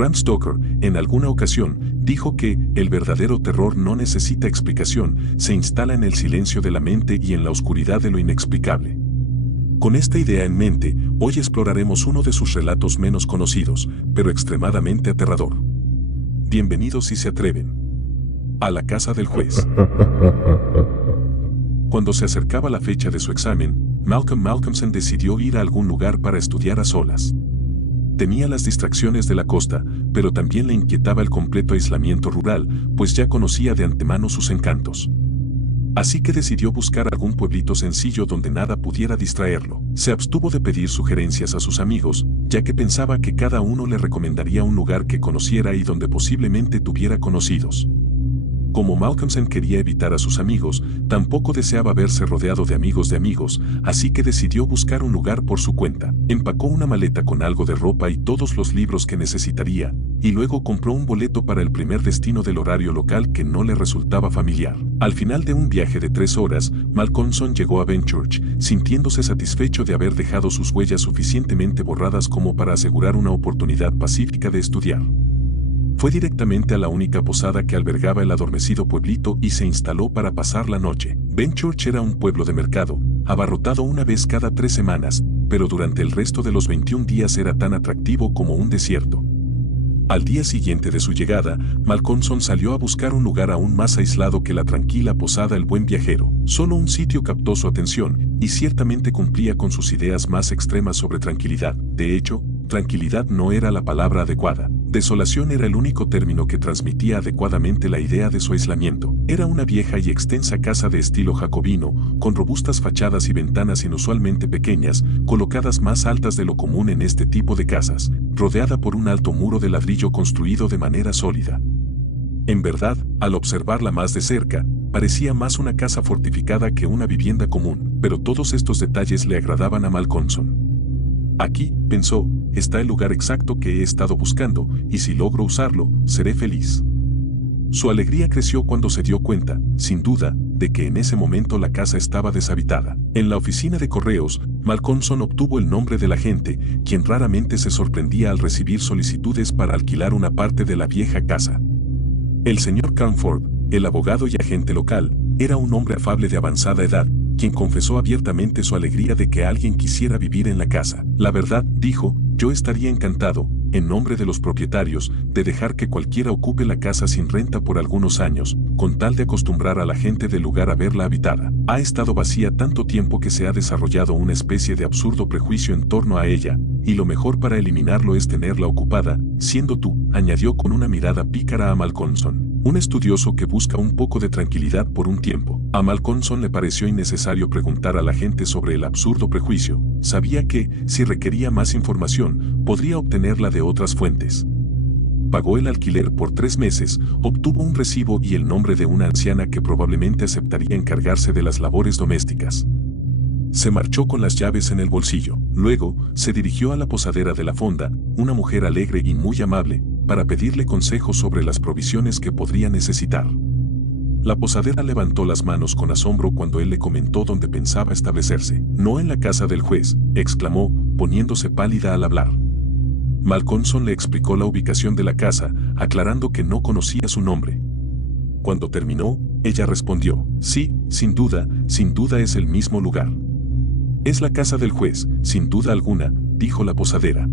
Bram Stoker, en alguna ocasión, dijo que el verdadero terror no necesita explicación, se instala en el silencio de la mente y en la oscuridad de lo inexplicable. Con esta idea en mente, hoy exploraremos uno de sus relatos menos conocidos, pero extremadamente aterrador. Bienvenidos si se atreven a la casa del juez. Cuando se acercaba la fecha de su examen, Malcolmson decidió ir a algún lugar para estudiar a solas. Temía las distracciones de la costa, pero también le inquietaba el completo aislamiento rural, pues ya conocía de antemano sus encantos. Así que decidió buscar algún pueblito sencillo donde nada pudiera distraerlo. Se abstuvo de pedir sugerencias a sus amigos, ya que pensaba que cada uno le recomendaría un lugar que conociera y donde posiblemente tuviera conocidos. Como Malcolmson quería evitar a sus amigos, tampoco deseaba verse rodeado de amigos, así que decidió buscar un lugar por su cuenta. Empacó una maleta con algo de ropa y todos los libros que necesitaría, y luego compró un boleto para el primer destino del horario local que no le resultaba familiar. Al final de un viaje de 3 horas, Malcolmson llegó a Benchurch, sintiéndose satisfecho de haber dejado sus huellas suficientemente borradas como para asegurar una oportunidad pacífica de estudiar. Fue directamente a la única posada que albergaba el adormecido pueblito y se instaló para pasar la noche. Benchurch era un pueblo de mercado, abarrotado una vez cada 3 semanas, pero durante el resto de los 21 días era tan atractivo como un desierto. Al día siguiente de su llegada, Malcolmson salió a buscar un lugar aún más aislado que la tranquila posada El Buen Viajero. Solo un sitio captó su atención, y ciertamente cumplía con sus ideas más extremas sobre tranquilidad. De hecho, tranquilidad no era la palabra adecuada. Desolación era el único término que transmitía adecuadamente la idea de su aislamiento. Era una vieja y extensa casa de estilo jacobino, con robustas fachadas y ventanas inusualmente pequeñas, colocadas más altas de lo común en este tipo de casas, rodeada por un alto muro de ladrillo construido de manera sólida. En verdad, al observarla más de cerca, parecía más una casa fortificada que una vivienda común, pero todos estos detalles le agradaban a Malcolmson. Aquí, pensó, está el lugar exacto que he estado buscando, y si logro usarlo, seré feliz. Su alegría creció cuando se dio cuenta, sin duda, de que en ese momento la casa estaba deshabitada. En la oficina de correos, Malcolmson obtuvo el nombre del agente, quien raramente se sorprendía al recibir solicitudes para alquilar una parte de la vieja casa. El señor Carnford, el abogado y agente local, era un hombre afable de avanzada edad, quien confesó abiertamente su alegría de que alguien quisiera vivir en la casa. La verdad, dijo, yo estaría encantado, en nombre de los propietarios, de dejar que cualquiera ocupe la casa sin renta por algunos años, con tal de acostumbrar a la gente del lugar a verla habitada. Ha estado vacía tanto tiempo que se ha desarrollado una especie de absurdo prejuicio en torno a ella, y lo mejor para eliminarlo es tenerla ocupada, siendo tú, añadió con una mirada pícara a Malcolmson, un estudioso que busca un poco de tranquilidad por un tiempo. A Malcolmson le pareció innecesario preguntar a la gente sobre el absurdo prejuicio. Sabía que, si requería más información, podría obtenerla de otras fuentes. Pagó el alquiler por 3 meses, obtuvo un recibo y el nombre de una anciana que probablemente aceptaría encargarse de las labores domésticas. Se marchó con las llaves en el bolsillo. Luego, se dirigió a la posadera de la fonda, una mujer alegre y muy amable, para pedirle consejos sobre las provisiones que podría necesitar. La posadera levantó las manos con asombro cuando él le comentó dónde pensaba establecerse. No en la casa del juez, exclamó, poniéndose pálida al hablar. Malcolmson le explicó la ubicación de la casa, aclarando que no conocía su nombre. Cuando terminó, ella respondió, sí, sin duda es el mismo lugar. Es la casa del juez, sin duda alguna, dijo la posadera.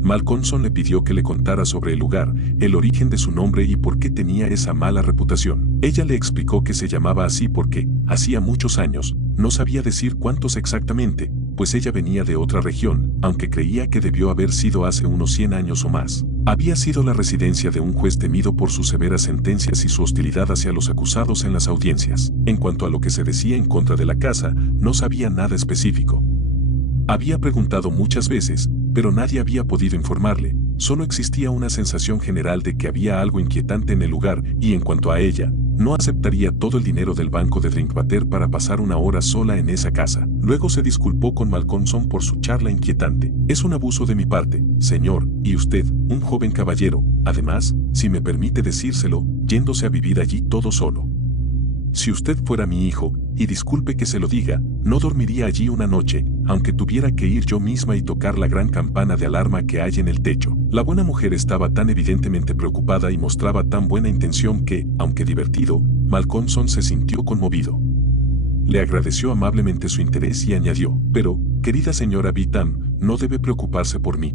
Malcolmson le pidió que le contara sobre el lugar, el origen de su nombre y por qué tenía esa mala reputación. Ella le explicó que se llamaba así porque, hacía muchos años, no sabía decir cuántos exactamente, pues ella venía de otra región, aunque creía que debió haber sido hace unos 100 años o más. Había sido la residencia de un juez temido por sus severas sentencias y su hostilidad hacia los acusados en las audiencias. En cuanto a lo que se decía en contra de la casa, no sabía nada específico. Había preguntado muchas veces, pero nadie había podido informarle. Solo existía una sensación general de que había algo inquietante en el lugar, y en cuanto a ella, no aceptaría todo el dinero del banco de Drinkwater para pasar una hora sola en esa casa. Luego se disculpó con Malcolmson por su charla inquietante. Es un abuso de mi parte, señor, y usted, un joven caballero, además, si me permite decírselo, yéndose a vivir allí todo solo. Si usted fuera mi hijo, y disculpe que se lo diga, no dormiría allí una noche, aunque tuviera que ir yo misma y tocar la gran campana de alarma que hay en el techo. La buena mujer estaba tan evidentemente preocupada y mostraba tan buena intención que, aunque divertido, Malcolmson se sintió conmovido. Le agradeció amablemente su interés y añadió, pero, querida señora Beetham, no debe preocuparse por mí.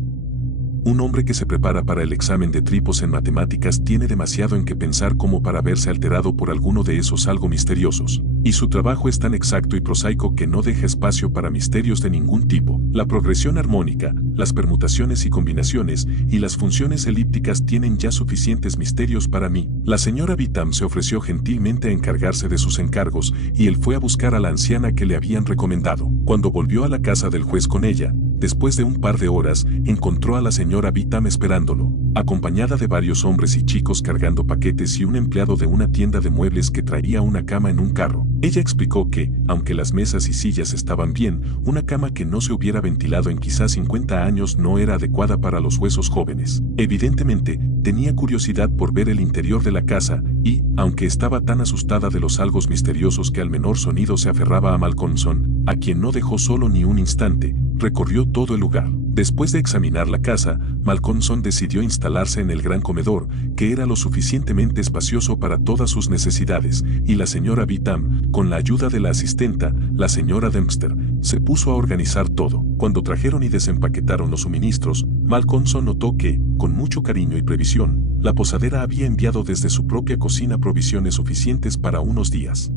Un hombre que se prepara para el examen de tripos en matemáticas tiene demasiado en qué pensar como para verse alterado por alguno de esos algo misteriosos, y su trabajo es tan exacto y prosaico que no deja espacio para misterios de ningún tipo. La progresión armónica, las permutaciones y combinaciones, y las funciones elípticas tienen ya suficientes misterios para mí. La señora Beetham se ofreció gentilmente a encargarse de sus encargos, y él fue a buscar a la anciana que le habían recomendado. Cuando volvió a la casa del juez con ella, después de un par de horas, encontró a la señora Beetham esperándolo, acompañada de varios hombres y chicos cargando paquetes y un empleado de una tienda de muebles que traía una cama en un carro. Ella explicó que, aunque las mesas y sillas estaban bien, una cama que no se hubiera ventilado en quizás 50 años no era adecuada para los huesos jóvenes. Evidentemente, tenía curiosidad por ver el interior de la casa y, aunque estaba tan asustada de los algos misteriosos que al menor sonido se aferraba a Malcolmson, a quien no dejó solo ni un instante, recorrió todo el lugar. Después de examinar la casa, Malcolmson decidió instalarse en el gran comedor, que era lo suficientemente espacioso para todas sus necesidades, y la señora Beetham, con la ayuda de la asistenta, la señora Dempster, se puso a organizar todo. Cuando trajeron y desempaquetaron los suministros, Malcolmson notó que, con mucho cariño y previsión, la posadera había enviado desde su propia cocina provisiones suficientes para unos días.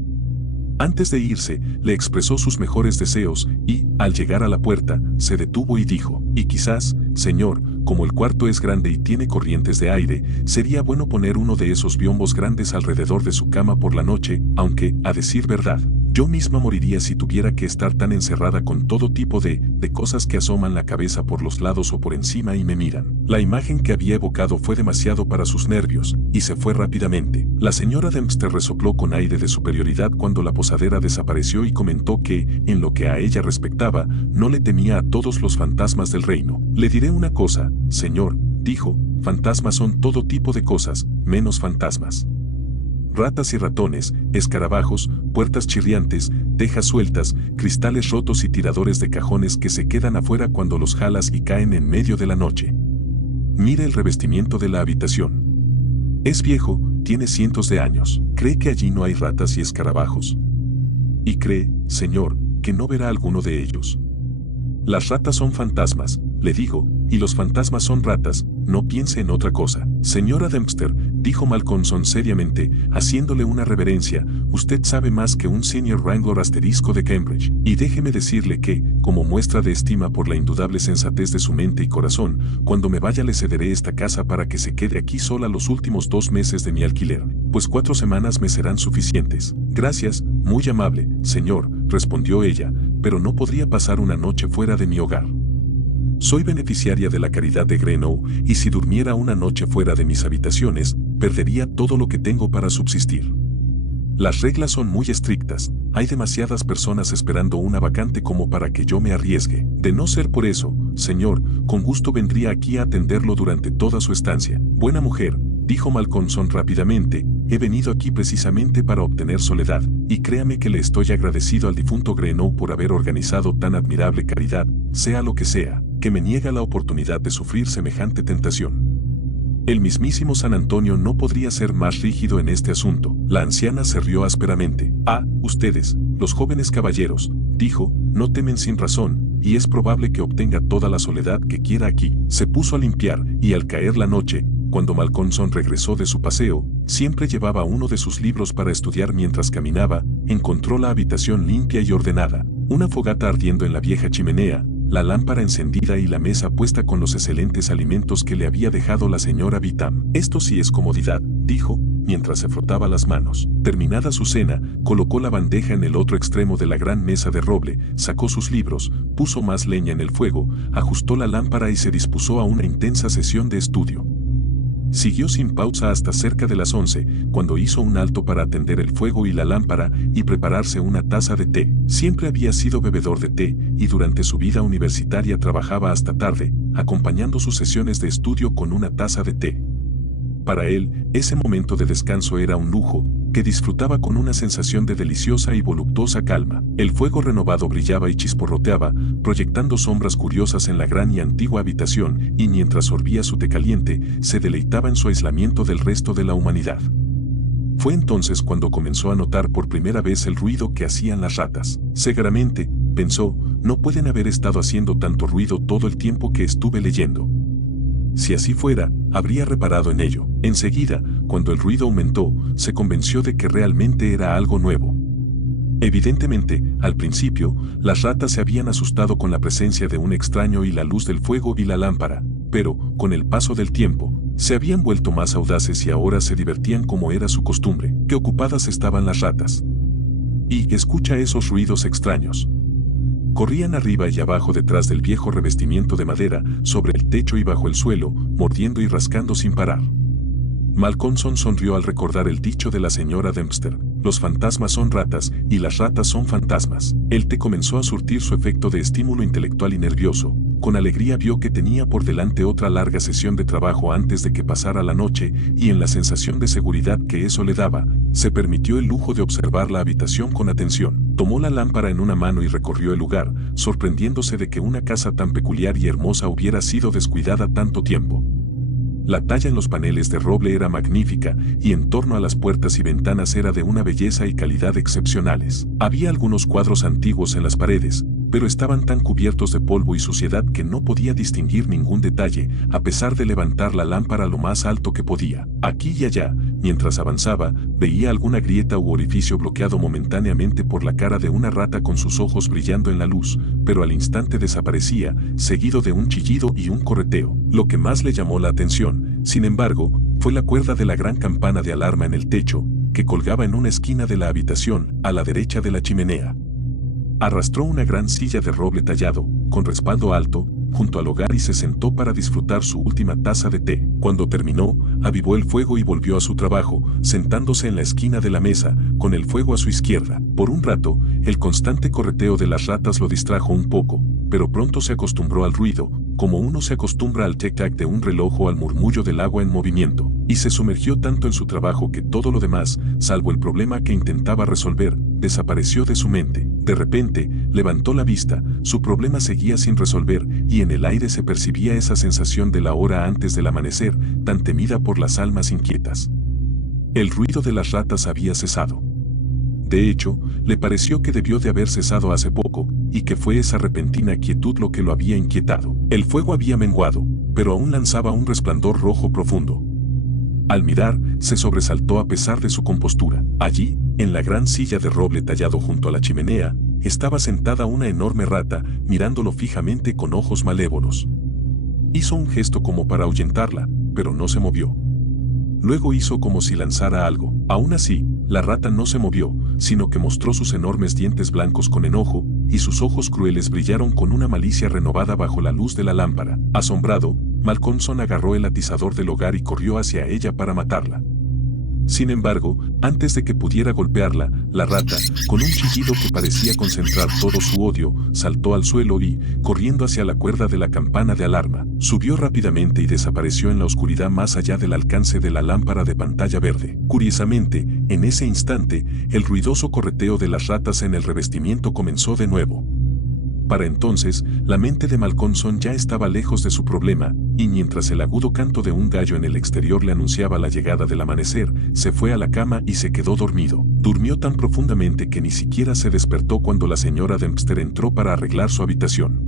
Antes de irse, le expresó sus mejores deseos y, al llegar a la puerta, se detuvo y dijo, y quizás, señor, como el cuarto es grande y tiene corrientes de aire, sería bueno poner uno de esos biombos grandes alrededor de su cama por la noche, aunque, a decir verdad, yo misma moriría si tuviera que estar tan encerrada con todo tipo de cosas que asoman la cabeza por los lados o por encima y me miran. La imagen que había evocado fue demasiado para sus nervios, y se fue rápidamente. La señora Dempster resopló con aire de superioridad cuando la posadera desapareció y comentó que, en lo que a ella respectaba, no le temía a todos los fantasmas del reino. Le diré una cosa, señor, dijo, fantasmas son todo tipo de cosas, menos fantasmas. Ratas y ratones, escarabajos, puertas chirriantes, tejas sueltas, cristales rotos y tiradores de cajones que se quedan afuera cuando los jalas y caen en medio de la noche. Mire el revestimiento de la habitación. Es viejo, tiene cientos de años. ¿Cree que allí no hay ratas y escarabajos? Y cree, señor, que no verá alguno de ellos. Las ratas son fantasmas, le digo, y los fantasmas son ratas, no piense en otra cosa. Señora Dempster, dijo Malcolmson seriamente, haciéndole una reverencia, usted sabe más que un senior wrangler asterisco de Cambridge, y déjeme decirle que, como muestra de estima por la indudable sensatez de su mente y corazón, cuando me vaya le cederé esta casa para que se quede aquí sola los últimos 2 meses de mi alquiler, pues 4 semanas me serán suficientes. Gracias, muy amable, señor, respondió ella, pero no podría pasar una noche fuera de mi hogar. Soy beneficiaria de la caridad de Greenough, y si durmiera una noche fuera de mis habitaciones, perdería todo lo que tengo para subsistir. Las reglas son muy estrictas, hay demasiadas personas esperando una vacante como para que yo me arriesgue. De no ser por eso, señor, con gusto vendría aquí a atenderlo durante toda su estancia. Buena mujer, dijo Malcolmson rápidamente, he venido aquí precisamente para obtener soledad, y créame que le estoy agradecido al difunto Greenough por haber organizado tan admirable caridad, sea lo que sea, que me niega la oportunidad de sufrir semejante tentación. El mismísimo San Antonio no podría ser más rígido en este asunto. La anciana se rió ásperamente. Ah, ustedes, los jóvenes caballeros, dijo, no temen sin razón, y es probable que obtenga toda la soledad que quiera aquí. Se puso a limpiar, y al caer la noche, cuando Malcolmson regresó de su paseo, siempre llevaba uno de sus libros para estudiar mientras caminaba, encontró la habitación limpia y ordenada, una fogata ardiendo en la vieja chimenea, la lámpara encendida y la mesa puesta con los excelentes alimentos que le había dejado la señora Beetham. Esto sí es comodidad, dijo, mientras se frotaba las manos. Terminada su cena, colocó la bandeja en el otro extremo de la gran mesa de roble, sacó sus libros, puso más leña en el fuego, ajustó la lámpara y se dispuso a una intensa sesión de estudio. Siguió sin pausa hasta cerca de las 11, cuando hizo un alto para atender el fuego y la lámpara y prepararse una taza de té. Siempre había sido bebedor de té y durante su vida universitaria trabajaba hasta tarde, acompañando sus sesiones de estudio con una taza de té. Para él, ese momento de descanso era un lujo, que disfrutaba con una sensación de deliciosa y voluptuosa calma. El fuego renovado brillaba y chisporroteaba, proyectando sombras curiosas en la gran y antigua habitación, y mientras sorbía su té caliente, se deleitaba en su aislamiento del resto de la humanidad. Fue entonces cuando comenzó a notar por primera vez el ruido que hacían las ratas. Seguramente, pensó, no pueden haber estado haciendo tanto ruido todo el tiempo que estuve leyendo. Si así fuera, habría reparado en ello. Enseguida, cuando el ruido aumentó, se convenció de que realmente era algo nuevo. Evidentemente, al principio, las ratas se habían asustado con la presencia de un extraño y la luz del fuego y la lámpara, pero, con el paso del tiempo, se habían vuelto más audaces y ahora se divertían como era su costumbre. Qué ocupadas estaban las ratas. Y escucha esos ruidos extraños. Corrían arriba y abajo detrás del viejo revestimiento de madera, sobre el techo y bajo el suelo, mordiendo y rascando sin parar. Malcolmson sonrió al recordar el dicho de la señora Dempster: los fantasmas son ratas y las ratas son fantasmas. El té comenzó a surtir su efecto de estímulo intelectual y nervioso. Con alegría vio que tenía por delante otra larga sesión de trabajo antes de que pasara la noche, y en la sensación de seguridad que eso le daba, se permitió el lujo de observar la habitación con atención. Tomó la lámpara en una mano y recorrió el lugar, sorprendiéndose de que una casa tan peculiar y hermosa hubiera sido descuidada tanto tiempo. La talla en los paneles de roble era magnífica, y en torno a las puertas y ventanas era de una belleza y calidad excepcionales. Había algunos cuadros antiguos en las paredes, pero estaban tan cubiertos de polvo y suciedad que no podía distinguir ningún detalle, a pesar de levantar la lámpara lo más alto que podía. Aquí y allá, mientras avanzaba, veía alguna grieta u orificio bloqueado momentáneamente por la cara de una rata con sus ojos brillando en la luz, pero al instante desaparecía, seguido de un chillido y un correteo. Lo que más le llamó la atención, sin embargo, fue la cuerda de la gran campana de alarma en el techo, que colgaba en una esquina de la habitación, a la derecha de la chimenea. Arrastró una gran silla de roble tallado, con respaldo alto, junto al hogar y se sentó para disfrutar su última taza de té. Cuando terminó, avivó el fuego y volvió a su trabajo, sentándose en la esquina de la mesa, con el fuego a su izquierda. Por un rato, el constante correteo de las ratas lo distrajo un poco, pero pronto se acostumbró al ruido, como uno se acostumbra al tic-tac de un reloj o al murmullo del agua en movimiento, y se sumergió tanto en su trabajo que todo lo demás, salvo el problema que intentaba resolver, desapareció de su mente. De repente, levantó la vista, su problema seguía sin resolver, y en el aire se percibía esa sensación de la hora antes del amanecer, tan temida por las almas inquietas. El ruido de las ratas había cesado. De hecho, le pareció que debió de haber cesado hace poco, y que fue esa repentina quietud lo que lo había inquietado. El fuego había menguado, pero aún lanzaba un resplandor rojo profundo. Al mirar, se sobresaltó a pesar de su compostura. Allí, en la gran silla de roble tallado junto a la chimenea, estaba sentada una enorme rata, mirándolo fijamente con ojos malévolos. Hizo un gesto como para ahuyentarla, pero no se movió. Luego hizo como si lanzara algo. Aún así, la rata no se movió, sino que mostró sus enormes dientes blancos con enojo, y sus ojos crueles brillaron con una malicia renovada bajo la luz de la lámpara. Asombrado, Malcolmson agarró el atizador del hogar y corrió hacia ella para matarla. Sin embargo, antes de que pudiera golpearla, la rata, con un chillido que parecía concentrar todo su odio, saltó al suelo y, corriendo hacia la cuerda de la campana de alarma, subió rápidamente y desapareció en la oscuridad más allá del alcance de la lámpara de pantalla verde. Curiosamente, en ese instante, el ruidoso correteo de las ratas en el revestimiento comenzó de nuevo. Para entonces, la mente de Malcolmson ya estaba lejos de su problema, y mientras el agudo canto de un gallo en el exterior le anunciaba la llegada del amanecer, se fue a la cama y se quedó dormido. Durmió tan profundamente que ni siquiera se despertó cuando la señora Dempster entró para arreglar su habitación.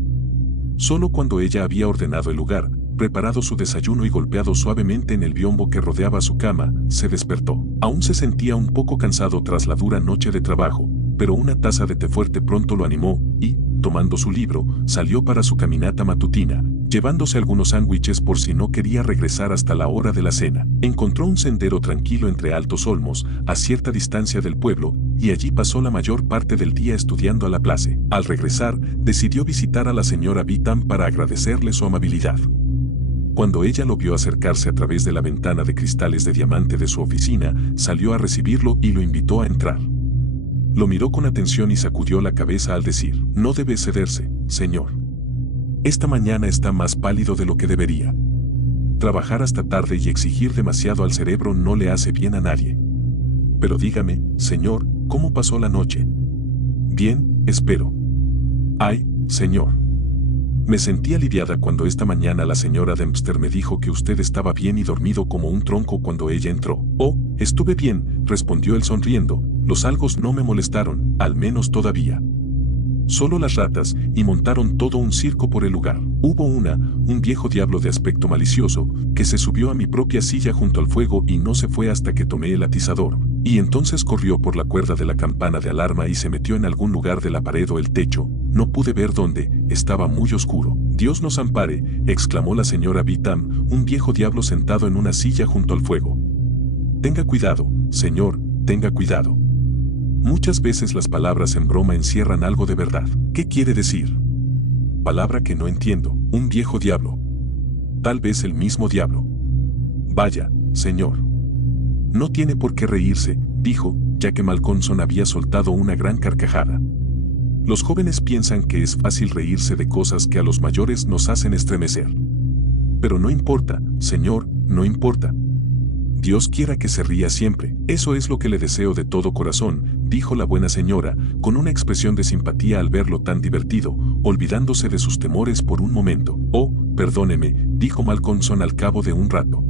Solo cuando ella había ordenado el lugar, preparado su desayuno y golpeado suavemente en el biombo que rodeaba su cama, se despertó. Aún se sentía un poco cansado tras la dura noche de trabajo, pero una taza de té fuerte pronto lo animó, y, tomando su libro, salió para su caminata matutina, llevándose algunos sándwiches por si no quería regresar hasta la hora de la cena. Encontró un sendero tranquilo entre altos olmos, a cierta distancia del pueblo, y allí pasó la mayor parte del día estudiando a Laplace. Al regresar, decidió visitar a la señora Beetham para agradecerle su amabilidad. Cuando ella lo vio acercarse a través de la ventana de cristales de diamante de su oficina, salió a recibirlo y lo invitó a entrar. Lo miró con atención y sacudió la cabeza al decir: «No debe cederse, señor. Esta mañana está más pálido de lo que debería. Trabajar hasta tarde y exigir demasiado al cerebro no le hace bien a nadie». Pero dígame, señor, ¿cómo pasó la noche? Bien, espero. Ay, señor. Me sentí aliviada cuando esta mañana la señora Dempster me dijo que usted estaba bien y dormido como un tronco cuando ella entró. Oh, estuve bien, respondió él sonriendo. Los algos no me molestaron, al menos todavía. Solo las ratas, y montaron todo un circo por el lugar. Hubo un viejo diablo de aspecto malicioso, que se subió a mi propia silla junto al fuego y no se fue hasta que tomé el atizador, y entonces corrió por la cuerda de la campana de alarma y se metió en algún lugar de la pared o el techo. No pude ver dónde, estaba muy oscuro. Dios nos ampare, exclamó la señora Vitam, un viejo diablo sentado en una silla junto al fuego. Tenga cuidado, señor, tenga cuidado. Muchas veces las palabras en broma encierran algo de verdad. ¿Qué quiere decir? Palabra que no entiendo. Un viejo diablo. Tal vez el mismo diablo. Vaya, señor. No tiene por qué reírse, dijo, ya que Malcolmson había soltado una gran carcajada. Los jóvenes piensan que es fácil reírse de cosas que a los mayores nos hacen estremecer. Pero no importa, señor, no importa. Dios quiera que se ría siempre. Eso es lo que le deseo de todo corazón, dijo la buena señora, con una expresión de simpatía al verlo tan divertido, olvidándose de sus temores por un momento. Oh, perdóneme, dijo Malcolmson al cabo de un rato.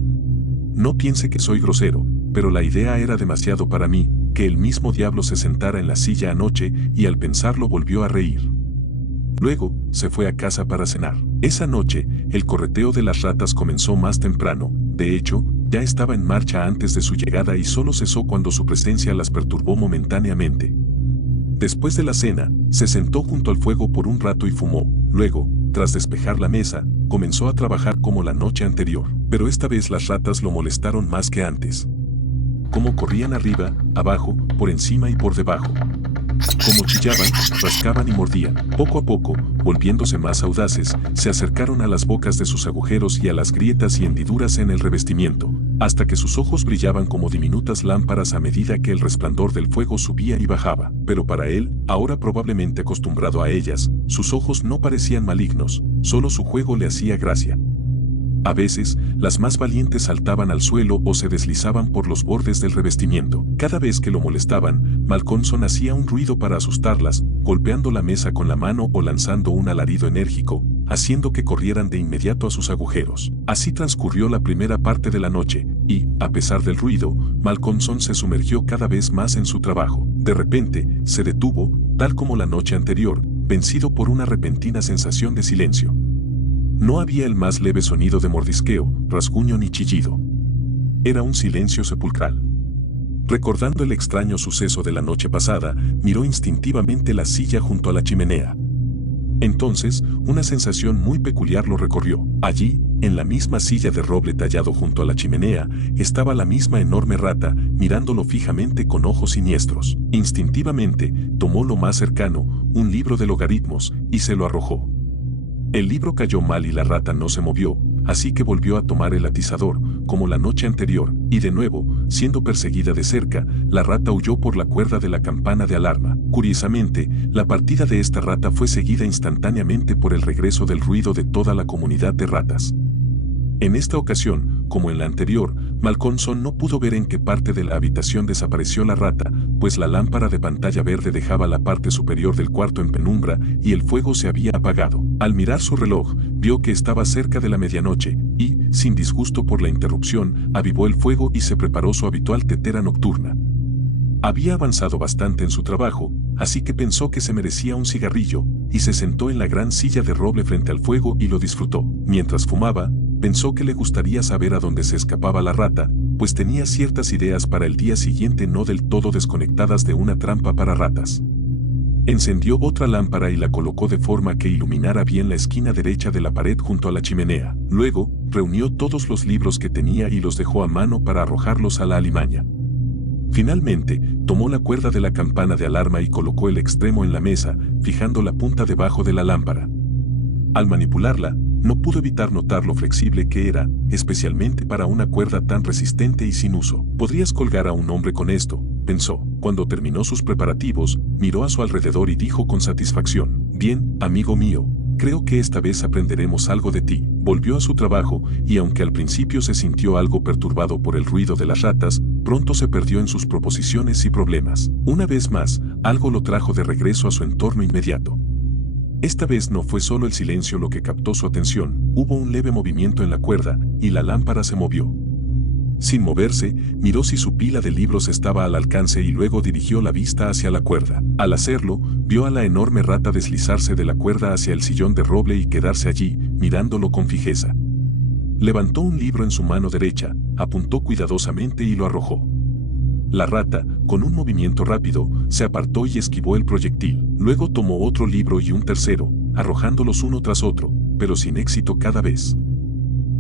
No piense que soy grosero, pero la idea era demasiado para mí, que el mismo diablo se sentara en la silla anoche y al pensarlo volvió a reír. Luego, se fue a casa para cenar. Esa noche, el correteo de las ratas comenzó más temprano. De hecho, ya estaba en marcha antes de su llegada y solo cesó cuando su presencia las perturbó momentáneamente. Después de la cena, se sentó junto al fuego por un rato y fumó. Luego, tras despejar la mesa, comenzó a trabajar como la noche anterior. Pero esta vez las ratas lo molestaron más que antes. Como corrían arriba, abajo, por encima y por debajo. Como chillaban, rascaban y mordían. Poco a poco, volviéndose más audaces, se acercaron a las bocas de sus agujeros y a las grietas y hendiduras en el revestimiento, hasta que sus ojos brillaban como diminutas lámparas a medida que el resplandor del fuego subía y bajaba. Pero para él, ahora probablemente acostumbrado a ellas, sus ojos no parecían malignos, solo su juego le hacía gracia. A veces, las más valientes saltaban al suelo o se deslizaban por los bordes del revestimiento. Cada vez que lo molestaban, Malcolmson hacía un ruido para asustarlas, golpeando la mesa con la mano o lanzando un alarido enérgico, haciendo que corrieran de inmediato a sus agujeros. Así transcurrió la primera parte de la noche, y, a pesar del ruido, Malcolmson se sumergió cada vez más en su trabajo. De repente, se detuvo, tal como la noche anterior, vencido por una repentina sensación de silencio. No había el más leve sonido de mordisqueo, rasguño ni chillido. Era un silencio sepulcral. Recordando el extraño suceso de la noche pasada, miró instintivamente la silla junto a la chimenea. Entonces, una sensación muy peculiar lo recorrió. Allí, en la misma silla de roble tallado junto a la chimenea, estaba la misma enorme rata, mirándolo fijamente con ojos siniestros. Instintivamente, tomó lo más cercano, un libro de logaritmos, y se lo arrojó. El libro cayó mal y la rata no se movió, así que volvió a tomar el atizador, como la noche anterior, y de nuevo, siendo perseguida de cerca, la rata huyó por la cuerda de la campana de alarma. Curiosamente, la partida de esta rata fue seguida instantáneamente por el regreso del ruido de toda la comunidad de ratas. En esta ocasión, como en la anterior, Malcolmson no pudo ver en qué parte de la habitación desapareció la rata, pues la lámpara de pantalla verde dejaba la parte superior del cuarto en penumbra y el fuego se había apagado. Al mirar su reloj, vio que estaba cerca de la medianoche y, sin disgusto por la interrupción, avivó el fuego y se preparó su habitual tetera nocturna. Había avanzado bastante en su trabajo, así que pensó que se merecía un cigarrillo, y se sentó en la gran silla de roble frente al fuego y lo disfrutó. Mientras fumaba, pensó que le gustaría saber a dónde se escapaba la rata, pues tenía ciertas ideas para el día siguiente no del todo desconectadas de una trampa para ratas. Encendió otra lámpara y la colocó de forma que iluminara bien la esquina derecha de la pared junto a la chimenea. Luego, reunió todos los libros que tenía y los dejó a mano para arrojarlos a la alimaña. Finalmente, tomó la cuerda de la campana de alarma y colocó el extremo en la mesa, fijando la punta debajo de la lámpara. Al manipularla, no pudo evitar notar lo flexible que era, especialmente para una cuerda tan resistente y sin uso. «Podrías colgar a un hombre con esto», pensó. Cuando terminó sus preparativos, miró a su alrededor y dijo con satisfacción: «Bien, amigo mío, creo que esta vez aprenderemos algo de ti. Volvió a su trabajo, y aunque al principio se sintió algo perturbado por el ruido de las ratas, pronto se perdió en sus proposiciones y problemas. Una vez más, algo lo trajo de regreso a su entorno inmediato. Esta vez no fue solo el silencio lo que captó su atención, hubo un leve movimiento en la cuerda, y la lámpara se movió. Sin moverse, miró si su pila de libros estaba al alcance y luego dirigió la vista hacia la cuerda. Al hacerlo, vio a la enorme rata deslizarse de la cuerda hacia el sillón de roble y quedarse allí, mirándolo con fijeza. Levantó un libro en su mano derecha, apuntó cuidadosamente y lo arrojó. La rata, con un movimiento rápido, se apartó y esquivó el proyectil. Luego tomó otro libro y un tercero, arrojándolos uno tras otro, pero sin éxito cada vez.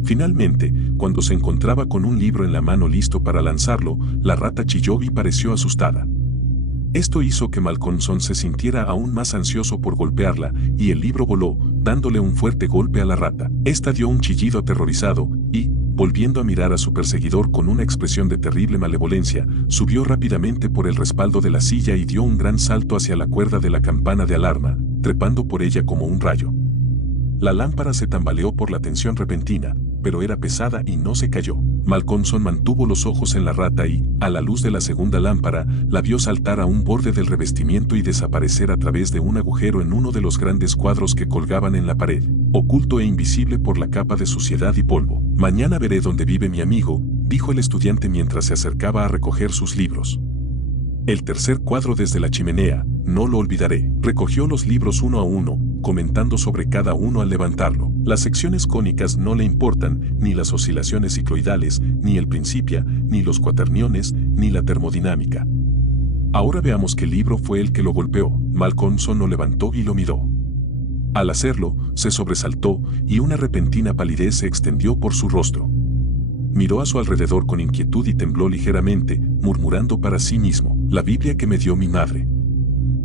Finalmente, cuando se encontraba con un libro en la mano listo para lanzarlo, la rata chilló y pareció asustada. Esto hizo que Malcolmson se sintiera aún más ansioso por golpearla, y el libro voló, dándole un fuerte golpe a la rata. Esta dio un chillido aterrorizado, y, volviendo a mirar a su perseguidor con una expresión de terrible malevolencia, subió rápidamente por el respaldo de la silla y dio un gran salto hacia la cuerda de la campana de alarma, trepando por ella como un rayo. La lámpara se tambaleó por la tensión repentina, pero era pesada y no se cayó. Malcolmson mantuvo los ojos en la rata y, a la luz de la segunda lámpara, la vio saltar a un borde del revestimiento y desaparecer a través de un agujero en uno de los grandes cuadros que colgaban en la pared, oculto e invisible por la capa de suciedad y polvo. «Mañana veré dónde vive mi amigo», dijo el estudiante mientras se acercaba a recoger sus libros. «El tercer cuadro desde la chimenea, no lo olvidaré». Recogió los libros uno a uno, comentando sobre cada uno al levantarlo. Las secciones cónicas no le importan, ni las oscilaciones cicloidales, ni el principia, ni los cuaterniones, ni la termodinámica. Ahora veamos qué libro fue el que lo golpeó. Malcolmson lo levantó y lo miró. Al hacerlo, se sobresaltó, y una repentina palidez se extendió por su rostro. Miró a su alrededor con inquietud y tembló ligeramente, murmurando para sí mismo: «La Biblia que me dio mi madre».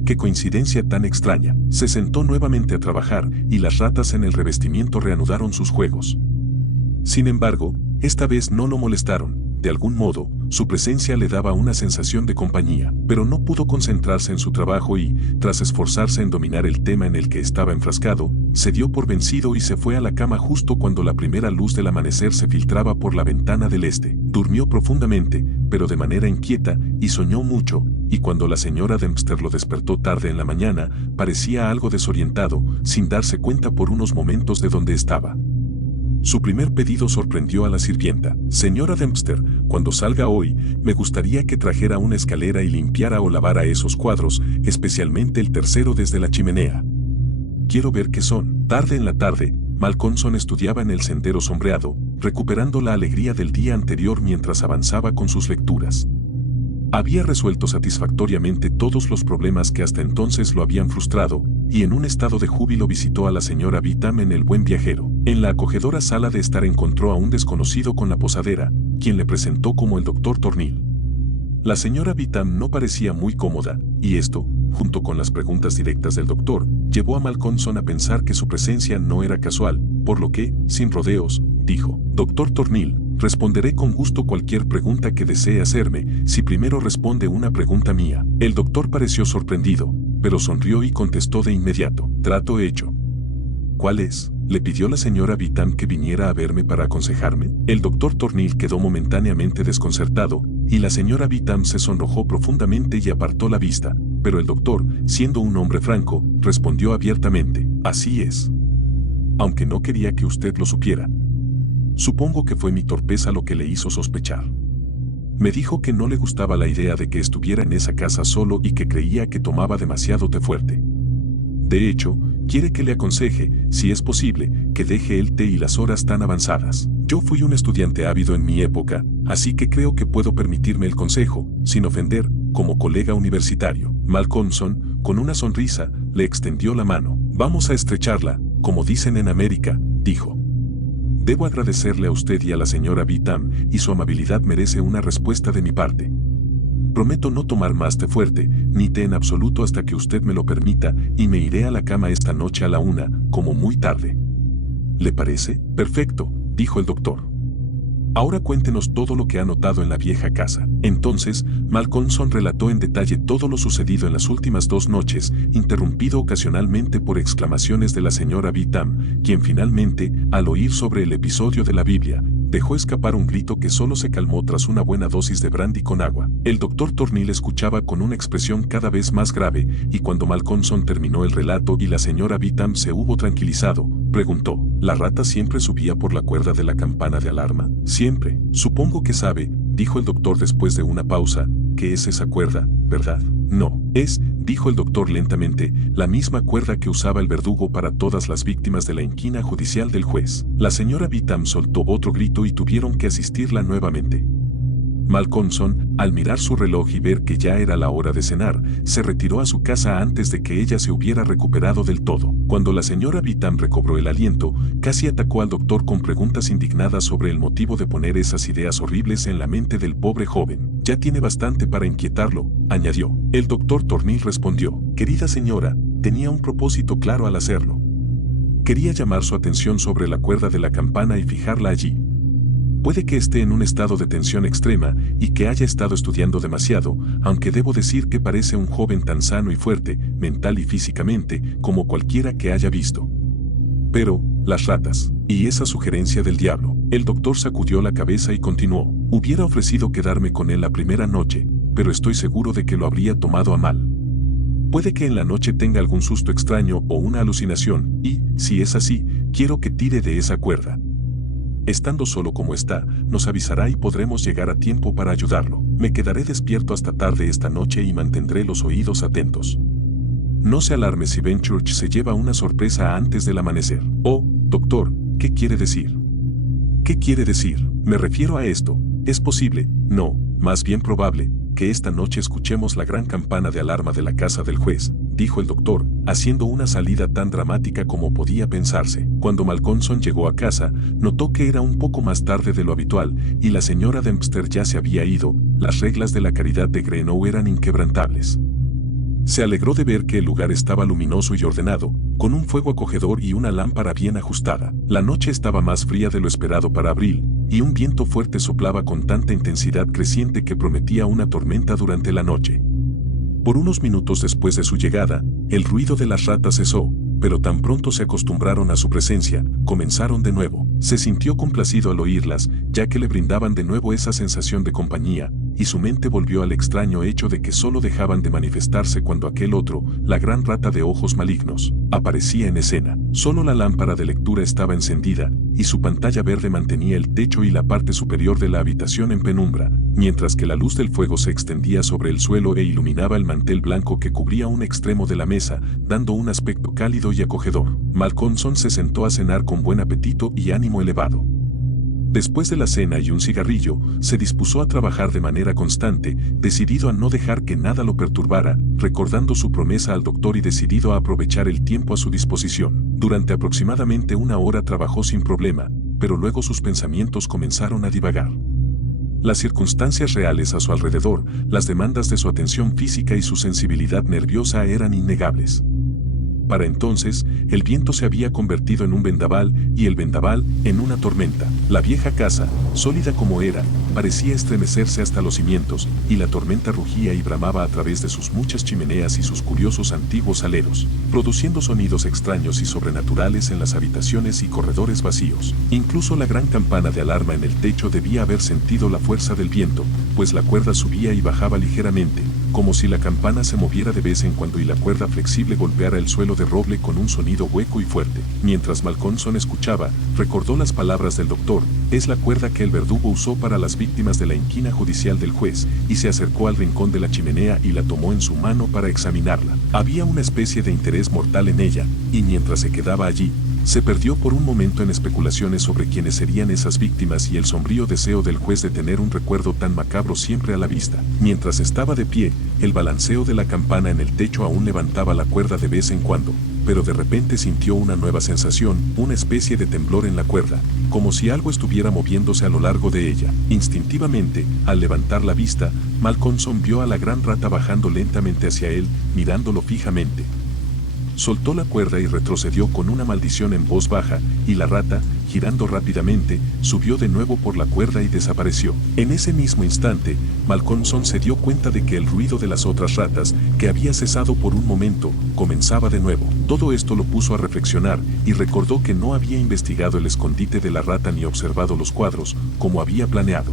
¡Qué coincidencia tan extraña! Se sentó nuevamente a trabajar, y las ratas en el revestimiento reanudaron sus juegos. Sin embargo, esta vez no lo molestaron. De algún modo, su presencia le daba una sensación de compañía, pero no pudo concentrarse en su trabajo y, tras esforzarse en dominar el tema en el que estaba enfrascado, se dio por vencido y se fue a la cama justo cuando la primera luz del amanecer se filtraba por la ventana del este. Durmió profundamente, pero de manera inquieta, y soñó mucho, y cuando la señora Dempster lo despertó tarde en la mañana, parecía algo desorientado, sin darse cuenta por unos momentos de dónde estaba. Su primer pedido sorprendió a la sirvienta. «Señora Dempster, cuando salga hoy, me gustaría que trajera una escalera y limpiara o lavara esos cuadros, especialmente el tercero desde la chimenea. Quiero ver qué son». Tarde en la tarde, Malcolmson estudiaba en el sendero sombreado, recuperando la alegría del día anterior mientras avanzaba con sus lecturas. Había resuelto satisfactoriamente todos los problemas que hasta entonces lo habían frustrado, y en un estado de júbilo visitó a la señora Beetham en El Buen Viajero. En la acogedora sala de estar encontró a un desconocido con la posadera, quien le presentó como el Dr. Thornhill. La señora Beetham no parecía muy cómoda, y esto, junto con las preguntas directas del doctor, llevó a Malcolmson a pensar que su presencia no era casual, por lo que, sin rodeos, dijo: «Dr. Thornhill, responderé con gusto cualquier pregunta que desee hacerme, si primero responde una pregunta mía». El doctor pareció sorprendido, pero sonrió y contestó de inmediato: «Trato hecho». «¿Cuál es?», le pidió la señora Beetham que viniera a verme para aconsejarme. El doctor Thornhill quedó momentáneamente desconcertado, y la señora Beetham se sonrojó profundamente y apartó la vista, pero el doctor, siendo un hombre franco, respondió abiertamente: «Así es. Aunque no quería que usted lo supiera. Supongo que fue mi torpeza lo que le hizo sospechar. Me dijo que no le gustaba la idea de que estuviera en esa casa solo y que creía que tomaba demasiado té fuerte. De hecho, quiere que le aconseje, si es posible, que deje el té y las horas tan avanzadas. Yo fui un estudiante ávido en mi época, así que creo que puedo permitirme el consejo, sin ofender, como colega universitario». Malcolmson, con una sonrisa, le extendió la mano. «Vamos a estrecharla, como dicen en América», dijo. «Debo agradecerle a usted y a la señora Beetham, y su amabilidad merece una respuesta de mi parte. Prometo no tomar más té fuerte, ni té en absoluto hasta que usted me lo permita, y me iré a la cama esta noche a la 1, como muy tarde». «¿Le parece?». «Perfecto», dijo el doctor. Ahora cuéntenos todo lo que ha notado en la vieja casa. Entonces, Malcolmson relató en detalle todo lo sucedido en las últimas 2 noches, interrumpido ocasionalmente por exclamaciones de la señora Beetham, quien finalmente, al oír sobre el episodio de la Biblia, dejó escapar un grito que solo se calmó tras una buena dosis de brandy con agua. El doctor Thornhill escuchaba con una expresión cada vez más grave, y cuando Malcolmson terminó el relato y la señora Beetham se hubo tranquilizado, preguntó: ¿La rata siempre subía por la cuerda de la campana de alarma? Siempre. Supongo que sabe, dijo el doctor después de una pausa, ¿qué es esa cuerda, verdad? No, es, dijo el doctor lentamente, la misma cuerda que usaba el verdugo para todas las víctimas de la inquina judicial del juez. La señora Beetham soltó otro grito y tuvieron que asistirla nuevamente. Malcolmson, al mirar su reloj y ver que ya era la hora de cenar, se retiró a su casa antes de que ella se hubiera recuperado del todo. Cuando la señora Beetham recobró el aliento, casi atacó al doctor con preguntas indignadas sobre el motivo de poner esas ideas horribles en la mente del pobre joven. Ya tiene bastante para inquietarlo, añadió. El doctor Thornhill respondió: querida señora, tenía un propósito claro al hacerlo. Quería llamar su atención sobre la cuerda de la campana y fijarla allí. Puede que esté en un estado de tensión extrema y que haya estado estudiando demasiado, aunque debo decir que parece un joven tan sano y fuerte, mental y físicamente, como cualquiera que haya visto. Pero, las ratas, y esa sugerencia del diablo. El doctor sacudió la cabeza y continuó: hubiera ofrecido quedarme con él la primera noche, pero estoy seguro de que lo habría tomado a mal. Puede que en la noche tenga algún susto extraño o una alucinación, y, si es así, quiero que tire de esa cuerda. Estando solo como está, nos avisará y podremos llegar a tiempo para ayudarlo. Me quedaré despierto hasta tarde esta noche y mantendré los oídos atentos. No se alarme si Benchurch se lleva una sorpresa antes del amanecer. Oh, doctor, ¿qué quiere decir? ¿Qué quiere decir? Me refiero a esto. Es posible, no, más bien probable, que esta noche escuchemos la gran campana de alarma de la casa del juez, dijo el doctor, haciendo una salida tan dramática como podía pensarse. Cuando Malcolmson llegó a casa, notó que era un poco más tarde de lo habitual y la señora Dempster ya se había ido. Las reglas de la caridad de Greenough eran inquebrantables. Se alegró de ver que el lugar estaba luminoso y ordenado, con un fuego acogedor y una lámpara bien ajustada. La noche estaba más fría de lo esperado para abril, y un viento fuerte soplaba con tanta intensidad creciente que prometía una tormenta durante la noche. Por unos minutos después de su llegada, el ruido de las ratas cesó, pero tan pronto se acostumbraron a su presencia, comenzaron de nuevo. Se sintió complacido al oírlas, ya que le brindaban de nuevo esa sensación de compañía, y su mente volvió al extraño hecho de que solo dejaban de manifestarse cuando aquel otro, la gran rata de ojos malignos, aparecía en escena. Solo la lámpara de lectura estaba encendida, y su pantalla verde mantenía el techo y la parte superior de la habitación en penumbra, mientras que la luz del fuego se extendía sobre el suelo e iluminaba el mantel blanco que cubría un extremo de la mesa, dando un aspecto cálido y acogedor. Malcolmson se sentó a cenar con buen apetito y ánimo elevado. Después de la cena y un cigarrillo, se dispuso a trabajar de manera constante, decidido a no dejar que nada lo perturbara, recordando su promesa al doctor y decidido a aprovechar el tiempo a su disposición. Durante aproximadamente una hora trabajó sin problema, pero luego sus pensamientos comenzaron a divagar. Las circunstancias reales a su alrededor, las demandas de su atención física y su sensibilidad nerviosa eran innegables. Para entonces, el viento se había convertido en un vendaval y el vendaval en una tormenta. La vieja casa, sólida como era, parecía estremecerse hasta los cimientos, y la tormenta rugía y bramaba a través de sus muchas chimeneas y sus curiosos antiguos aleros, produciendo sonidos extraños y sobrenaturales en las habitaciones y corredores vacíos. Incluso la gran campana de alarma en el techo debía haber sentido la fuerza del viento, pues la cuerda subía y bajaba ligeramente, como si la campana se moviera de vez en cuando y la cuerda flexible golpeara el suelo de roble con un sonido hueco y fuerte. Mientras Malcolmson escuchaba, recordó las palabras del doctor: es la cuerda que el verdugo usó para las víctimas de la inquina judicial del juez, y se acercó al rincón de la chimenea y la tomó en su mano para examinarla. Había una especie de interés mortal en ella, y mientras se quedaba allí, se perdió por un momento en especulaciones sobre quiénes serían esas víctimas y el sombrío deseo del juez de tener un recuerdo tan macabro siempre a la vista. Mientras estaba de pie, el balanceo de la campana en el techo aún levantaba la cuerda de vez en cuando, pero de repente sintió una nueva sensación, una especie de temblor en la cuerda, como si algo estuviera moviéndose a lo largo de ella. Instintivamente, al levantar la vista, Malcolmson vio a la gran rata bajando lentamente hacia él, mirándolo fijamente. Soltó la cuerda y retrocedió con una maldición en voz baja, y la rata, girando rápidamente, subió de nuevo por la cuerda y desapareció. En ese mismo instante, Malcolmson se dio cuenta de que el ruido de las otras ratas, que había cesado por un momento, comenzaba de nuevo. Todo esto lo puso a reflexionar y recordó que no había investigado el escondite de la rata ni observado los cuadros, como había planeado.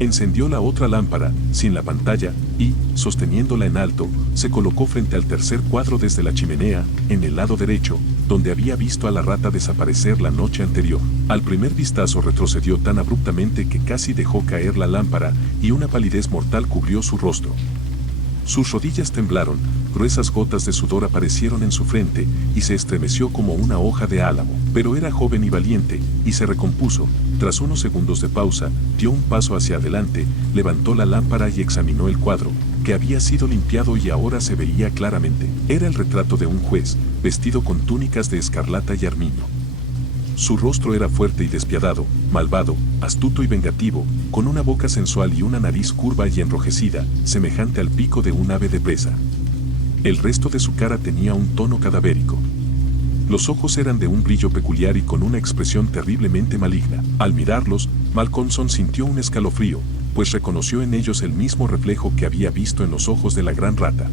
Encendió la otra lámpara, sin la pantalla, y, sosteniéndola en alto, se colocó frente al tercer cuadro desde la chimenea, en el lado derecho, donde había visto a la rata desaparecer la noche anterior. Al primer vistazo retrocedió tan abruptamente que casi dejó caer la lámpara y una palidez mortal cubrió su rostro. Sus rodillas temblaron, gruesas gotas de sudor aparecieron en su frente y se estremeció como una hoja de álamo. Pero era joven y valiente, y se recompuso. Tras unos segundos de pausa, dio un paso hacia adelante, levantó la lámpara y examinó el cuadro, que había sido limpiado y ahora se veía claramente. Era el retrato de un juez, vestido con túnicas de escarlata y armiño. Su rostro era fuerte y despiadado, malvado, astuto y vengativo, con una boca sensual y una nariz curva y enrojecida, semejante al pico de un ave de presa. El resto de su cara tenía un tono cadavérico. Los ojos eran de un brillo peculiar y con una expresión terriblemente maligna. Al mirarlos, Malcolmson sintió un escalofrío, pues reconoció en ellos el mismo reflejo que había visto en los ojos de la gran rata.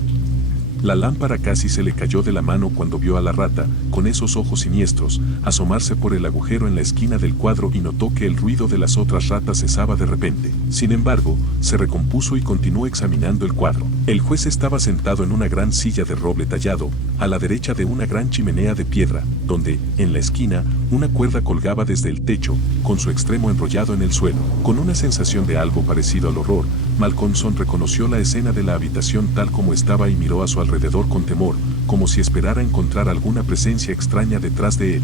La lámpara casi se le cayó de la mano cuando vio a la rata, con esos ojos siniestros, asomarse por el agujero en la esquina del cuadro y notó que el ruido de las otras ratas cesaba de repente. Sin embargo, se recompuso y continuó examinando el cuadro. El juez estaba sentado en una gran silla de roble tallado, a la derecha de una gran chimenea de piedra, donde, en la esquina, una cuerda colgaba desde el techo, con su extremo enrollado en el suelo. Con una sensación de algo parecido al horror, Malcolmson reconoció la escena de la habitación tal como estaba y miró a su alrededor con temor, como si esperara encontrar alguna presencia extraña detrás de él.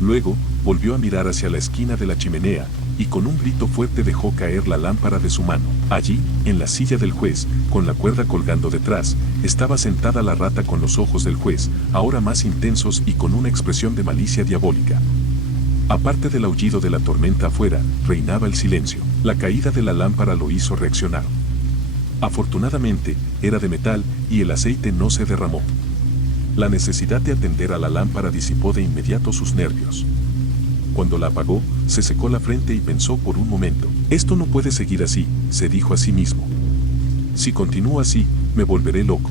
Luego, volvió a mirar hacia la esquina de la chimenea, y con un grito fuerte dejó caer la lámpara de su mano. Allí, en la silla del juez, con la cuerda colgando detrás, estaba sentada la rata con los ojos del juez, ahora más intensos y con una expresión de malicia diabólica. Aparte del aullido de la tormenta afuera, reinaba el silencio. La caída de la lámpara lo hizo reaccionar. Afortunadamente, era de metal y el aceite no se derramó. La necesidad de atender a la lámpara disipó de inmediato sus nervios. Cuando la apagó, se secó la frente y pensó por un momento. Esto no puede seguir así, se dijo a sí mismo. Si continúo así, me volveré loco.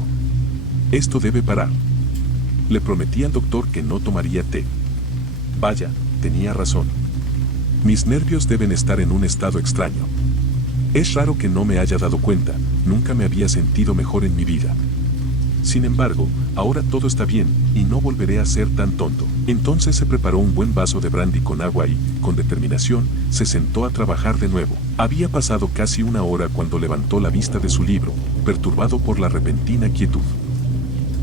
Esto debe parar. Le prometí al doctor que no tomaría té. Vaya, tenía razón. Mis nervios deben estar en un estado extraño. Es raro que no me haya dado cuenta, nunca me había sentido mejor en mi vida. Sin embargo, ahora todo está bien, y no volveré a ser tan tonto. Entonces se preparó un buen vaso de brandy con agua y, con determinación, se sentó a trabajar de nuevo. Había pasado casi una hora cuando levantó la vista de su libro, perturbado por la repentina quietud.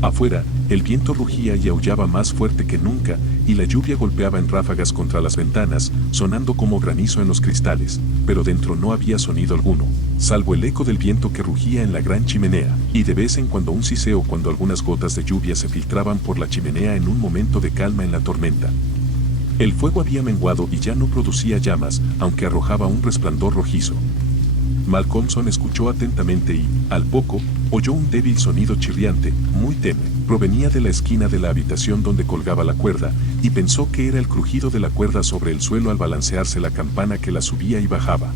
Afuera, el viento rugía y aullaba más fuerte que nunca, y la lluvia golpeaba en ráfagas contra las ventanas, sonando como granizo en los cristales, pero dentro no había sonido alguno, salvo el eco del viento que rugía en la gran chimenea, y de vez en cuando un siseo cuando algunas gotas de lluvia se filtraban por la chimenea en un momento de calma en la tormenta. El fuego había menguado y ya no producía llamas, aunque arrojaba un resplandor rojizo. Malcolmson escuchó atentamente y, al poco, oyó un débil sonido chirriante, muy tenue. Provenía de la esquina de la habitación donde colgaba la cuerda, y pensó que era el crujido de la cuerda sobre el suelo al balancearse la campana que la subía y bajaba.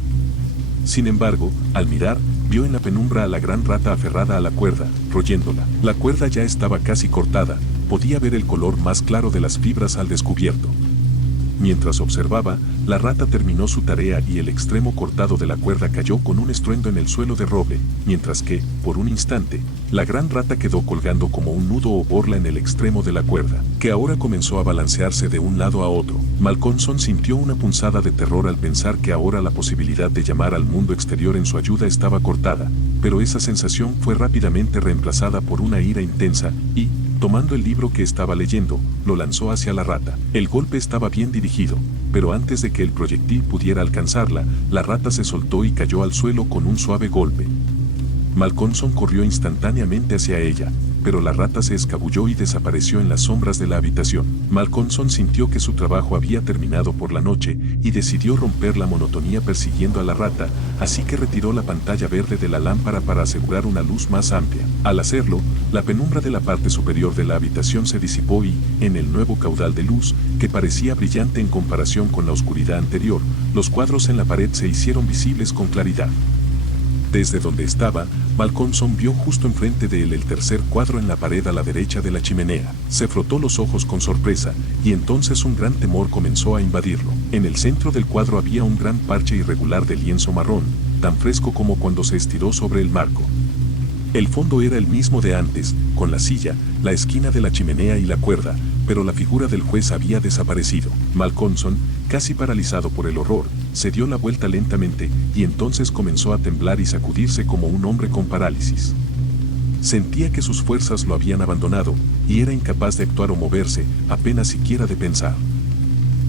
Sin embargo, al mirar, vio en la penumbra a la gran rata aferrada a la cuerda, royéndola. La cuerda ya estaba casi cortada, podía ver el color más claro de las fibras al descubierto. Mientras observaba, la rata terminó su tarea y el extremo cortado de la cuerda cayó con un estruendo en el suelo de roble, mientras que, por un instante, la gran rata quedó colgando como un nudo o borla en el extremo de la cuerda, que ahora comenzó a balancearse de un lado a otro. Malcolmson sintió una punzada de terror al pensar que ahora la posibilidad de llamar al mundo exterior en su ayuda estaba cortada, pero esa sensación fue rápidamente reemplazada por una ira intensa y, tomando el libro que estaba leyendo, lo lanzó hacia la rata. El golpe estaba bien dirigido, pero antes de que el proyectil pudiera alcanzarla, la rata se soltó y cayó al suelo con un suave golpe. Malcolmson corrió instantáneamente hacia ella, pero la rata se escabulló y desapareció en las sombras de la habitación. Malcolmson sintió que su trabajo había terminado por la noche y decidió romper la monotonía persiguiendo a la rata, así que retiró la pantalla verde de la lámpara para asegurar una luz más amplia. Al hacerlo, la penumbra de la parte superior de la habitación se disipó y, en el nuevo caudal de luz, que parecía brillante en comparación con la oscuridad anterior, los cuadros en la pared se hicieron visibles con claridad. Desde donde estaba, Malcolmson vio justo enfrente de él el tercer cuadro en la pared a la derecha de la chimenea. Se frotó los ojos con sorpresa, y entonces un gran temor comenzó a invadirlo. En el centro del cuadro había un gran parche irregular de lienzo marrón, tan fresco como cuando se estiró sobre el marco. El fondo era el mismo de antes, con la silla, la esquina de la chimenea y la cuerda, pero la figura del juez había desaparecido. Malcolmson, casi paralizado por el horror, se dio la vuelta lentamente y entonces comenzó a temblar y sacudirse como un hombre con parálisis. Sentía que sus fuerzas lo habían abandonado y era incapaz de actuar o moverse, apenas siquiera de pensar.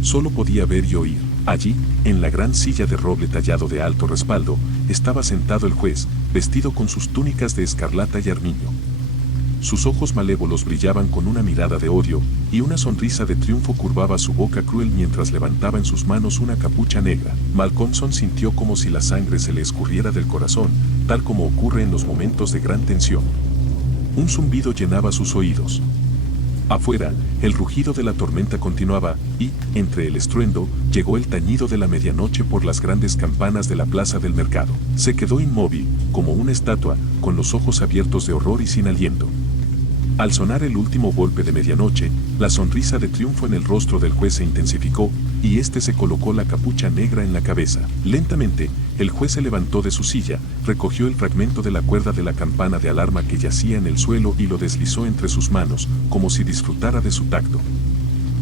Solo podía ver y oír. Allí, en la gran silla de roble tallado de alto respaldo, estaba sentado el juez, vestido con sus túnicas de escarlata y armiño. Sus ojos malévolos brillaban con una mirada de odio, y una sonrisa de triunfo curvaba su boca cruel mientras levantaba en sus manos una capucha negra. Malcolmson sintió como si la sangre se le escurriera del corazón, tal como ocurre en los momentos de gran tensión. Un zumbido llenaba sus oídos. Afuera, el rugido de la tormenta continuaba, y, entre el estruendo, llegó el tañido de la medianoche por las grandes campanas de la plaza del mercado. Se quedó inmóvil, como una estatua, con los ojos abiertos de horror y sin aliento. Al sonar el último golpe de medianoche, la sonrisa de triunfo en el rostro del juez se intensificó, y éste se colocó la capucha negra en la cabeza. Lentamente, el juez se levantó de su silla, recogió el fragmento de la cuerda de la campana de alarma que yacía en el suelo y lo deslizó entre sus manos, como si disfrutara de su tacto.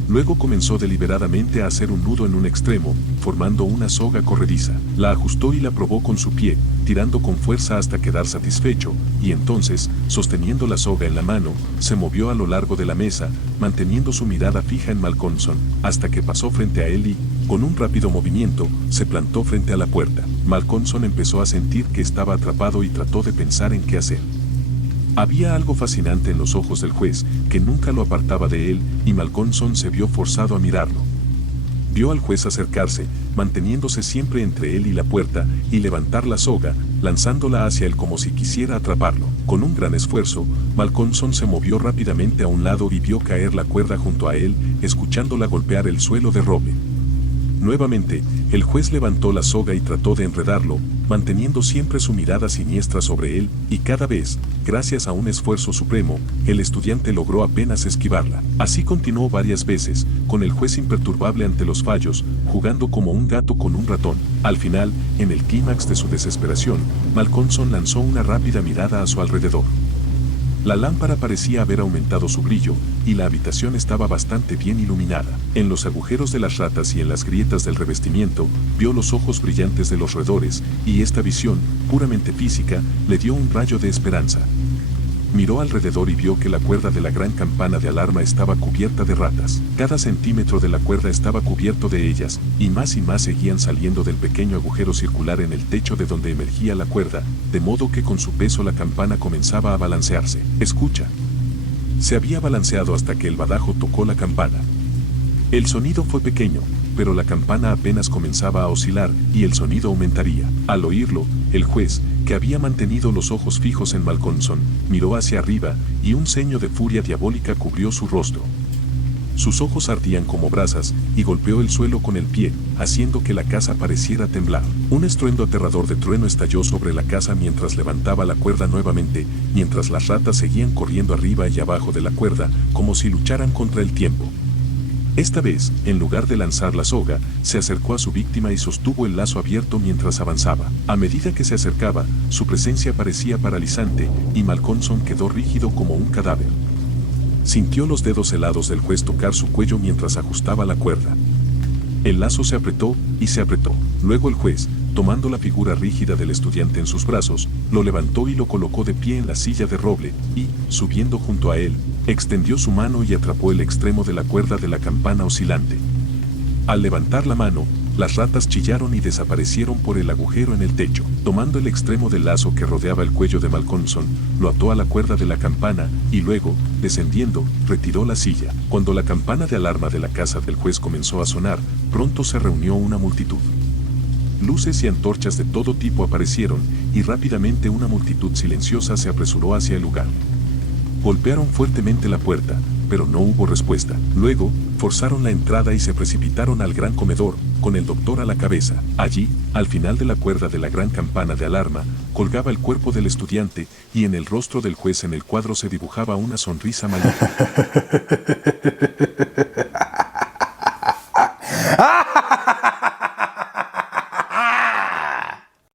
Luego comenzó deliberadamente a hacer un nudo en un extremo, formando una soga corrediza. La ajustó y la probó con su pie, tirando con fuerza hasta quedar satisfecho, y entonces, sosteniendo la soga en la mano, se movió a lo largo de la mesa, manteniendo su mirada fija en Malcolmson, hasta que pasó frente a él y, con un rápido movimiento, se plantó frente a la puerta. Malcolmson empezó a sentir que estaba atrapado y trató de pensar en qué hacer. Había algo fascinante en los ojos del juez, que nunca lo apartaba de él, y Malcolmson se vio forzado a mirarlo. Vio al juez acercarse, manteniéndose siempre entre él y la puerta, y levantar la soga, lanzándola hacia él como si quisiera atraparlo. Con un gran esfuerzo, Malcolmson se movió rápidamente a un lado y vio caer la cuerda junto a él, escuchándola golpear el suelo de roble. Nuevamente, el juez levantó la soga y trató de enredarlo, manteniendo siempre su mirada siniestra sobre él, y cada vez, gracias a un esfuerzo supremo, el estudiante logró apenas esquivarla. Así continuó varias veces, con el juez imperturbable ante los fallos, jugando como un gato con un ratón. Al final, en el clímax de su desesperación, Malcolmson lanzó una rápida mirada a su alrededor. La lámpara parecía haber aumentado su brillo, y la habitación estaba bastante bien iluminada. En los agujeros de las ratas y en las grietas del revestimiento, vio los ojos brillantes de los roedores, y esta visión, puramente física, le dio un rayo de esperanza. Miró alrededor y vio que la cuerda de la gran campana de alarma estaba cubierta de ratas. Cada centímetro de la cuerda estaba cubierto de ellas, y más seguían saliendo del pequeño agujero circular en el techo de donde emergía la cuerda, de modo que con su peso la campana comenzaba a balancearse. «Escucha». Se había balanceado hasta que el badajo tocó la campana. El sonido fue pequeño, pero la campana apenas comenzaba a oscilar, y el sonido aumentaría. Al oírlo, el juez, que había mantenido los ojos fijos en Malcolmson, miró hacia arriba, y un ceño de furia diabólica cubrió su rostro. Sus ojos ardían como brasas, y golpeó el suelo con el pie, haciendo que la casa pareciera temblar. Un estruendo aterrador de trueno estalló sobre la casa mientras levantaba la cuerda nuevamente, mientras las ratas seguían corriendo arriba y abajo de la cuerda, como si lucharan contra el tiempo. Esta vez, en lugar de lanzar la soga, se acercó a su víctima y sostuvo el lazo abierto mientras avanzaba. A medida que se acercaba, su presencia parecía paralizante, y Malcolmson quedó rígido como un cadáver. Sintió los dedos helados del juez tocar su cuello mientras ajustaba la cuerda. El lazo se apretó, y se apretó. Luego el juez, tomando la figura rígida del estudiante en sus brazos, lo levantó y lo colocó de pie en la silla de roble, y, subiendo junto a él, extendió su mano y atrapó el extremo de la cuerda de la campana oscilante. Al levantar la mano, Las ratas chillaron y desaparecieron por el agujero en el techo. Tomando el extremo del lazo que rodeaba el cuello de Malcolmson, lo ató a la cuerda de la campana y luego, descendiendo, retiró la silla. Cuando la campana de alarma de la casa del juez comenzó a sonar, pronto se reunió una multitud. Luces y antorchas de todo tipo aparecieron y rápidamente una multitud silenciosa se apresuró hacia el lugar. Golpearon fuertemente la puerta, pero no hubo respuesta. Luego, forzaron la entrada y se precipitaron al gran comedor, con el doctor a la cabeza. Allí, al final de la cuerda de la gran campana de alarma, colgaba el cuerpo del estudiante y en el rostro del juez en el cuadro se dibujaba una sonrisa maligna.